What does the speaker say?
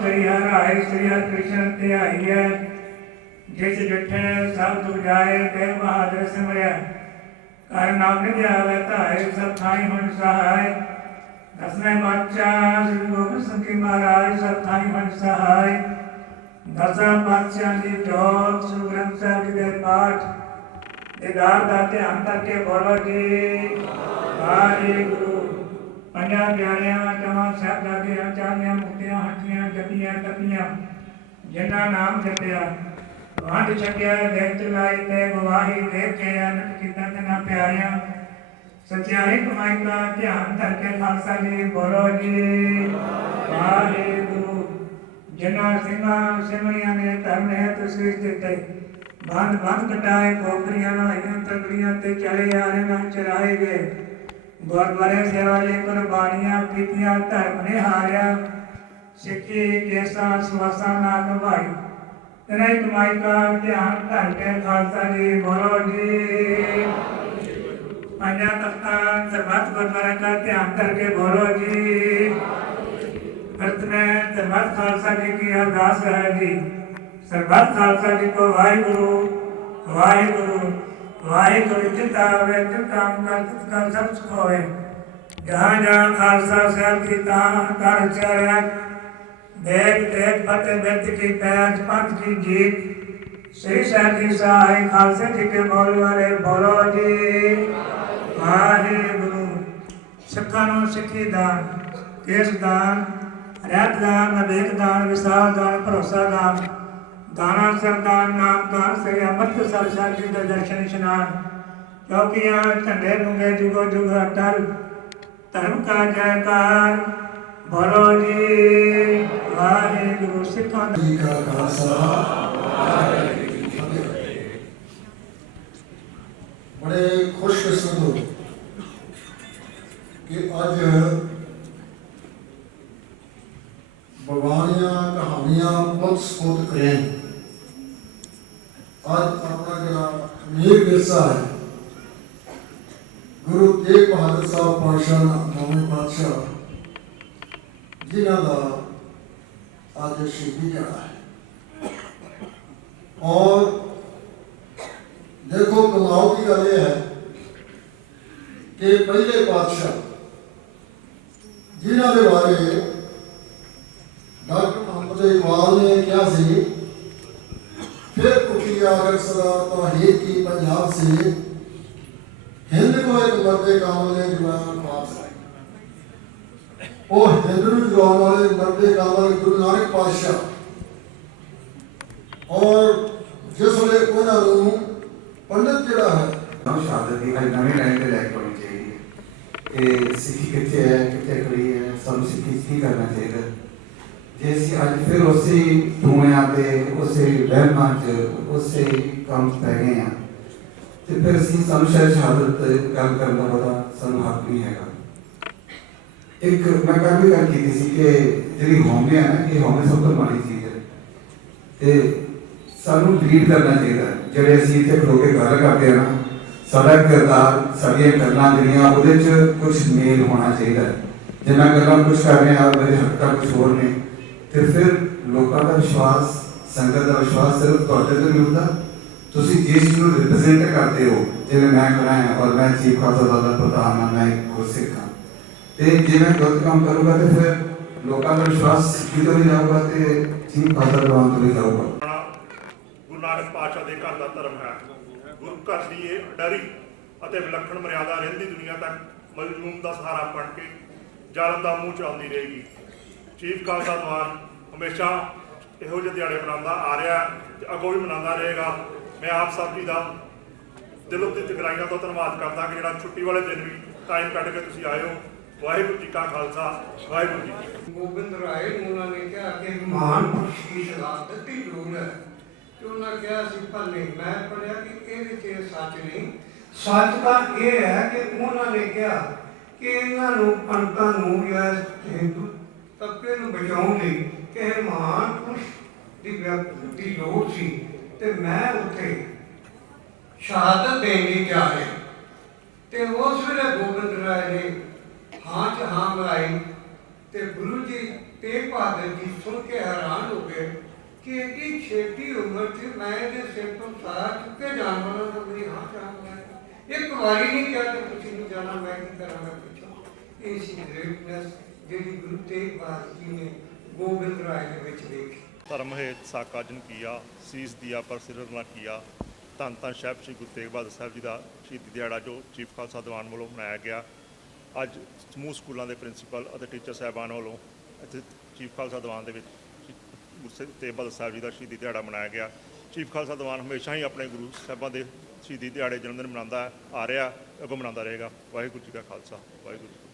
ਸ੍ਰੀ ਹਰਿਕ੍ਰਿਸ਼ਨ ਤੇ ਆਈ ਹੈ ਜਿਸ ਜਿਠੇ ਸਭ ਦੁਖ ਜਾਏ ਤੇ ਬਹਾਦਰ ਸਿਮਰਿਆ ਕਰ ਨਾਮ ਨਿਧਿਆ ਵੈ ਧਾਏ ਸਭ ਥਾਈ ਹੁਣ ਸਹਾਇ ਦਸਵੇਂ ਬਾਦਸ਼ਾਹ ਸ੍ਰੀ ਗੋਬਿੰਦ ਸਿੰਘ ਜੀ ਮਹਾਰਾਜ ਸਭ ਥਾਈ ਹੁਣ ਸਹਾਇ ਦਸਾਂ ਪਾਤਸ਼ਾਹਾਂ ਦੀ ਜੋਤ ਸ੍ਰੀ ਗ੍ਰੰਥ ਸਾਹਿਬ ਜੀ ਦੇ ਪਾਠ ਦਿਦਾਰ ਦਾ ਧਿਆਨ ਕਰਕੇ ਬੋਲੋ ਜੀ ਵਾਹਿਗੁਰੂ ਪੰਜਾਂ ਪਿਆਰਿਆਂ ਜਮਾਂ ਸਾਹਿਬ ਦੇ ਚਾਲੀਆਂ ਮੁਕਤੀਆਂ, ਹੱਟੀਆਂ, ਜਪੀਆਂ, ਤਪੀਆਂ, ਜਿਨ੍ਹਾਂ ਨਾਮ ਜਪਿਆ। ਵੰਡ ਛਕਿਆ, ਦੇਖ ਚਲਾਈ ਤੇ ਗਵਾਹੀ ਦੇ ਕੇ ਕੀਤਾ ਤਨਾ ਪਿਆਰਿਆਂ। ਸੱਚਾਈ ਕਮਾਈ ਦਾ ਧਿਆਨ ਕਰਕੇ ਖਾਲਸਾ ਜੀ ਬੋਲੋ ਜੀ। ਵਾਹਿਗੁਰੂ। ਜਿਨ੍ਹਾਂ ਸਿੰਘਾਂ ਸਿਮਰਿਆਂ ਨੇ ਧਰਮ ਹੈ ਤਸਵੀਰ ਦਿੱਤੇ ਬੰਦ ਬੰਦ ਕਟਾਏ ਕੋਕਰੀਆਂ ਲਾਈਆਂ ਤਗੜੀਆਂ ਤੇ ਚਲੇ ਆ ਰਹੇ ਨਾ ਚਰਾਏ ਗਏ। ਗੁਰਦੁਆਰੇ ਸੇਵਾ ਲਈ ਕੁਰਬਾਨੀਆਂ ਕੀਤੀਆਂ, ਧਰਮ ਨੇ ਹਾਰਿਆ ਸਿੱਖੀ, ਕੇਸਾ, ਸਵਾਸਾ ਨਾ ਕਮਾਈ ਤੇਰਾ ਕਮਾਈ ਦਾ ਧਿਆਨ ਧਰ ਕੇ ਖਾਲਸਾ ਜੀ, ਬੋਲੋ ਜੀ। ਪੰਜਾਂ ਤਖਤਾਂ ਸਰਬੱਤ ਗੁਰਦੁਆਰੇ ਦਾ ਧਿਆਨ ਕਰਕੇ ਬੋਲੋ ਜੀ। ਪ੍ਰਥਮੇ ਸਰਬੱਤ ਖਾਲਸਾ ਜੀ ਕੀ ਅਰਦਾਸ ਹੈ ਜੀ। ਸਰਬੱਤ ਖਾਲਸਾ ਜੀ ਕੋ ਵਾਹਿਗੁਰੂ ਵਾਹਿਗੁਰੂ। ਵਾਹਿਗੁਰੂ ਜਿਤਾ ਵੇ ਜਿਤਾ ਕਰ ਕਰ ਸਭ ਸੁਖ ਜਹਾਂ ਜਹਾਂ ਖਾਲਸਾ ਸਾਹਿਬ ਕੀ ਤਾਂ ਕਰ ਚਰਿਆ ਦੇਖ ਦੇਖ ਫਤਿਹ ਬਿਰਤ ਕੀ ਪੈਜ ਪੰਥ ਕੀ ਜੀਤ। ਸ੍ਰੀ ਸਾਹਿਬ ਸਹਾਇ ਖਾਲਸੇ ਜੀ ਕੇ ਬੋਲ ਵਾਲੇ ਬੋਲੋ ਜੀ। ਵਾਹਿਗੁਰੂ, ਸਿੱਖਾਂ ਨੂੰ ਸਿੱਖੀ ਦਾਨ, ਕੇਸ ਦਾਨ, ਰਹਿਤ ਦਾਨ ਅਵੇਕ ਦਾਨ, ਵਿਸਾਰ ਦਾਨ, ਭਰੋਸਾ ਦਾਨ। ਦਾਨਾ ਸਰਦਾਨ ਨਾਮ ਦਾਨ ਸ੍ਰੀ ਅੰਮ੍ਰਿਤਸਰ ਸਾਹਿਬ ਜੀ ਦੇ ਦਰਸ਼ਨ ਇਸ਼ਨਾਨ, ਚੌਕੀਆਂ, ਝੰਡੇ ਗੁੰਗੇ ਜੁਗੋ ਜੁਗ ਅਟਲ ਧਰਮ ਕਾ ਜੈਕਾਰ, ਬੋਲੋ ਜੀ, ਵਾਹਿਗੁਰੂ ਸਿੱਖਾਂ ਜੀ ਕਾ ਖਾਲਸਾ ਵਾਹਿਗੁਰੂ ਜੀ ਕੀ ਫਤਿਹ ਬੜੇ ਖੁਸ਼ ਹੋ ਕਿ ਅੱਜ ਬਵਾਨੀਆਂ ਕਹਾਣੀਆਂ ਬਹੁਤ ਸਪੋਰਟ आज अपना के नाम मीर है, गुरु तेग बहादुर साहब पातशाह नौवे पातशाह, जिन्हों का आज शहीदी जाना है। और देखो, कमाओ की गल यह है कि पहले पातशाह, जिन्हों के बारे डॉक्टर मोहम्मद इकबाल ने कहा सी फिर उठी आकर सरदार तौहीद की पंजाब से हिंद को एक मर्द कामल ने जवान पास है ਉਹ ਹਿੰਦੂ ਜਵਾਨ ਵਾਲੇ ਮਰਦੇ ਕਾਮਲ ਗੁਰੂ ਨਾਨਕ ਪਾਤਸ਼ਾਹ ਔਰ ਜਿਸ ਵੇਲੇ ਉਹਨਾਂ ਨੂੰ ਪੰਡਤ ਜਿਹੜਾ ਹੈ ਸਾਨੂੰ ਸ਼ਹਾਦਤ ਦੀ ਗੱਲ ਨਵੀਂ ਲਾਈਨ ਤੇ ਲੈ ਕੇ ਆਉਣੀ ਚਾਹੀਦੀ ਹੈ ਕਿ ਸਿੱਖੀ ਕਿੱਥੇ ਹੈ ਕਿੱਥੇ ਖੜੀ ਹੈ ਸਾਨੂੰ ਸਿੱਖੀ 'ਚ ਕੀ ਕਰਨਾ ਚਾਹੀਦਾ ਜੇ ਅਸੀਂ ਅੱਜ ਫਿਰ ਉਸੇ ਧੂਆਂ ਤੇ, ਉਸੇ ਵਹਿਮਾਂ 'ਚ ਕੰਮ ਪੈ ਗਏ ਆ। ਤੇ ਫਿਰ ਅਸੀਂ ਸਾਨੂੰ ਸ਼ਹਾਦਤ ਗੱਲ ਕਰਨ ਦਾ ਪਤਾ ਸਾਨੂੰ ਹੱਕ ਨਹੀਂ ਹੈਗਾ। ਇੱਕ ਮੈਂ ਕੱਲ੍ਹ ਵੀ ਗੱਲ ਕੀਤੀ ਸੀ ਕਿ ਜਿਹੜੀ ਹਉਮੈ ਹੈ ਨਾ, ਇਹ ਹਉਮੈ ਸਭ ਤੋਂ ਮਾੜੀ ਚੀਜ਼ ਹੈ। ਤੇ ਸਾਨੂੰ ਲੀਡ ਕਰਨਾ ਚਾਹੀਦਾ ਜਿਹੜੇ ਅਸੀਂ ਇੱਥੇ ਖੜੋ ਕੇ ਗੱਲ ਕਰਦੇ ਆ ਨਾ, ਸਾਡਾ ਕਿਰਦਾਰ, ਸਾਡੀਆਂ ਗੱਲਾਂ ਜਿਹੜੀਆਂ, ਉਹਦੇ 'ਚ ਕੁਝ ਮੇਲ ਹੋਣਾ ਚਾਹੀਦਾ ਜਿੰਨਾ ਗੱਲਾਂ ਕੁਝ ਕਰ ਰਹੇ ਆ ਮੇਰੇ ਹੱਕਾਂ ਕੁਝ ਹੋਰ ਨੇ। ਤੇ ਫਿਰ ਲੋਕਾਂ ਦਾ ਵਿਸ਼ਵਾਸ, ਸੰਗਤ ਦਾ ਵਿਸ਼ਵਾਸ ਸਿਰਫ ਤੁਹਾਡੇ ਤੇ ਨਹੀਂ ਤੁਸੀਂ ਜਿਸ ਨੂੰ ਰਿਪਰੈਜ਼ੈਂਟ ਕਰਦੇ ਹੋ, ਜਿਵੇਂ ਮੈਂ ਕਰਾਂ ਔਰ ਮੈਂ ਚੀਫ ਖਾਲਸਾ ਦਾ ਪ੍ਰਧਾਨ ਹਾਂ, ਮੈਂ ਗੁਰਸਿੱਖ ਹਾਂ। ਤੇ ਜੇ ਮੈਂ ਗਲਤ ਕੰਮ ਕਰੂੰਗਾ ਤੇ ਫਿਰ ਲੋਕਾਂ ਦਾ ਵਿਸ਼ਵਾਸ ਕਿਤੋਂ ਨਹੀਂ ਜਾਊਗਾ ਤੇ ਚੀਫ ਖਾਲਸਾ ਪ੍ਰਧਾਨ ਤੋਂ ਨਹੀਂ ਜਾਊਗਾ। ਗੁਰੂ ਨਾਨਕ ਪਾਤਸ਼ਾਹ ਦੇ ਘਰ ਦਾ ਧਰਮ ਹੈ। ਗੁਰੂ ਘਰ ਦੀ ਇਹ ਡਰੀ ਅਤੇ ਵਿਲੱਖਣ ਮਰਿਆਦਾ ਰਹਿੰਦੀ ਦੁਨੀਆ ਤੱਕ ਮਜ਼ਲੂਮ ਦਾ ਸਹਾਰਾ ਬਣ ਕੇ ਜ਼ਾਲਮ ਦਾ ਮੂੰਹ ਚਲਾਉਂਦੀ ਰਹੇਗੀ। ਚੀਫ ਖਾਲਸਾ ਦੀਵਾਨ ਹਮੇਸ਼ਾ ਇਹੋ ਜਿਹੇ ਦਿਹਾੜੇ ਮਨਾਉਂਦਾ ਆ ਰਿਹਾ ਹੈ ਤੇ ਅੱਗੋਂ ਵੀ ਮਨਾਉਂਦਾ ਰਹੇਗਾ। ਮੈਂ ਆਪ ਸਭ ਜੀ ਦਾ ਦਿਲੋਂ ਦੀ ਤਗਰਾਈਆਂ ਤੋਂ ਧੰਨਵਾਦ ਕਰਦਾ ਕਿ ਜਿਹੜਾ ਛੁੱਟੀ ਵਾਲੇ ਦਿਨ ਵੀ ਟਾਈਮ ਕੱਢ ਕੇ ਤੁਸੀਂ ਆਏ ਹੋ। ਵਾਹਿਗੁਰੂ ਜੀ ਕਾ ਖਾਲਸਾ, ਵਾਹਿਗੁਰੂ ਜੀ ਕੀ ਫਤਿਹ। ਗੋਬਿੰਦ ਰਾਏ ਨੂੰ ਉਹਨਾਂ ਨੇ ਕਿਹਾ ਕਿ ਮਹਾਨ ਪੁਰਸ਼ ਦੀ ਸ਼ਹਾਦਤ ਦੀ ਲੋੜ ਹੈ। ਤੇ ਉਹਨਾਂ ਕਿਹਾ ਸੀ ਪਰ ਨਹੀਂ ਮੈਂ ਪੜਿਆ ਕਿ ਇਹਦੇ ਚ ਇਹ ਸੱਚ ਨਹੀਂ। ਸੱਚ ਤਾਂ ਇਹ ਹੈ ਕਿ ਉਹਨਾਂ ਨੇ ਕਿਹਾ ਕਿ ਇਹਨਾਂ ਨੂੰ ਪੰਡਤਾਂ ਨੂੰ ਜਾਂ ਹਿੰਦੂ ਤਬਕੇ ਨੂੰ ਬਚਾਉਣ ਲਈ ਕਿਸੇ ਮਹਾਨ ਪੁਰਸ਼ ਦੀ ਵਿਅਕਤੀ ਦੀ ਲੋੜ ਸੀ ਤੇ ਮੈਂ ਉੱਥੇ ਸ਼ਹਾਦਤ ਦੇਣ ਲਈ ਜਾ ਰਿਹਾ। ਤੇ ਉਸ ਵੇਲੇ ਗੋਬਿੰਦ ਰਾਏ ਨੇ ਹਾਂ ਚ ਹਾਂ ਮਿਲਾਈ ਤੇ ਗੁਰੂ ਜੀ ਤੇਗ ਬਹਾਦਰ ਜੀ ਸੁਣ ਕੇ ਹੈਰਾਨ ਹੋ ਗਏ ਕਿ ਇਹਦੀ ਛੇਤੀ ਉਮਰ 'ਚ ਮੈਂ ਇਹਦੇ ਸਿਰ ਤੋਂ ਸਾਰਾ ਚੁੱਕੇ ਜਾਨਵਰਾਂ ਨੂੰ ਮੇਰੀ ਹਾਂ ਚਾਹਾਂਗਾ ਇੱਕ ਵਾਰੀ ਨਹੀਂ ਕਿਹਾ ਕਿ ਤੁਸੀਂ ਨਹੀਂ ਜਾਣਾ, ਮੈਂ ਕੀ ਕਰਾਂਗਾ ਪਿੱਛੋਂ। ਇਹ ਸੀ ਗ੍ਰੇਟਨੈਸ ਜਿਹੜੀ ਗੁਰੂ ਤੇਗ ਬਹਾਦਰ ਜੀ ਨੇ ਗੋਬਿੰਦ ਰਾਏ ਦੇ ਵਿੱਚ ਵੇਖੀ। ਧਰਮ ਹੇਤ ਸਾਕਾ ਜਨ ਕੀਆ, ਸੀਸ ਦਿਆ ਪਰ ਸਿਰ ਨਾ ਕੀਆ। ਧੰਨ ਧੰਨ ਸਾਹਿਬ ਸ੍ਰੀ ਗੁਰੂ ਤੇਗ ਬਹਾਦਰ ਸਾਹਿਬ ਜੀ ਦਾ ਸ਼ਹੀਦੀ ਦਿਹਾੜਾ ਜੋ ਚੀਫ ਖਾਲਸਾ ਦੀਵਾਨ ਵੱਲੋਂ ਮਨਾਇਆ ਗਿਆ। ਅੱਜ ਸਮੂਹ ਸਕੂਲਾਂ ਦੇ ਪ੍ਰਿੰਸੀਪਲ ਅਤੇ ਟੀਚਰ ਸਾਹਿਬਾਨ ਵੱਲੋਂ ਇੱਥੇ ਚੀਫ ਖਾਲਸਾ ਦੀਵਾਨ ਦੇ ਵਿੱਚ ਗੁਰੂ ਸੇ- ਤੇਗ ਬਹਾਦਰ ਸਾਹਿਬ ਜੀ ਦਾ ਸ਼ਹੀਦੀ ਦਿਹਾੜਾ ਮਨਾਇਆ ਗਿਆ। ਚੀਫ ਖਾਲਸਾ ਦੀਵਾਨ ਹਮੇਸ਼ਾ ਹੀ ਆਪਣੇ ਗੁਰੂ ਸਾਹਿਬਾਂ ਦੇ ਸ਼ਹੀਦੀ ਦਿਹਾੜੇ ਜਨਮ ਦਿਨ ਮਨਾਉਂਦਾ ਆ ਰਿਹਾ, ਅੱਗੋਂ ਮਨਾਉਂਦਾ ਰਹੇਗਾ। ਵਾਹਿਗੁਰੂ ਜੀ ਕਾ ਖਾਲਸਾ, ਵਾਹਿਗੁਰੂ ਜੀ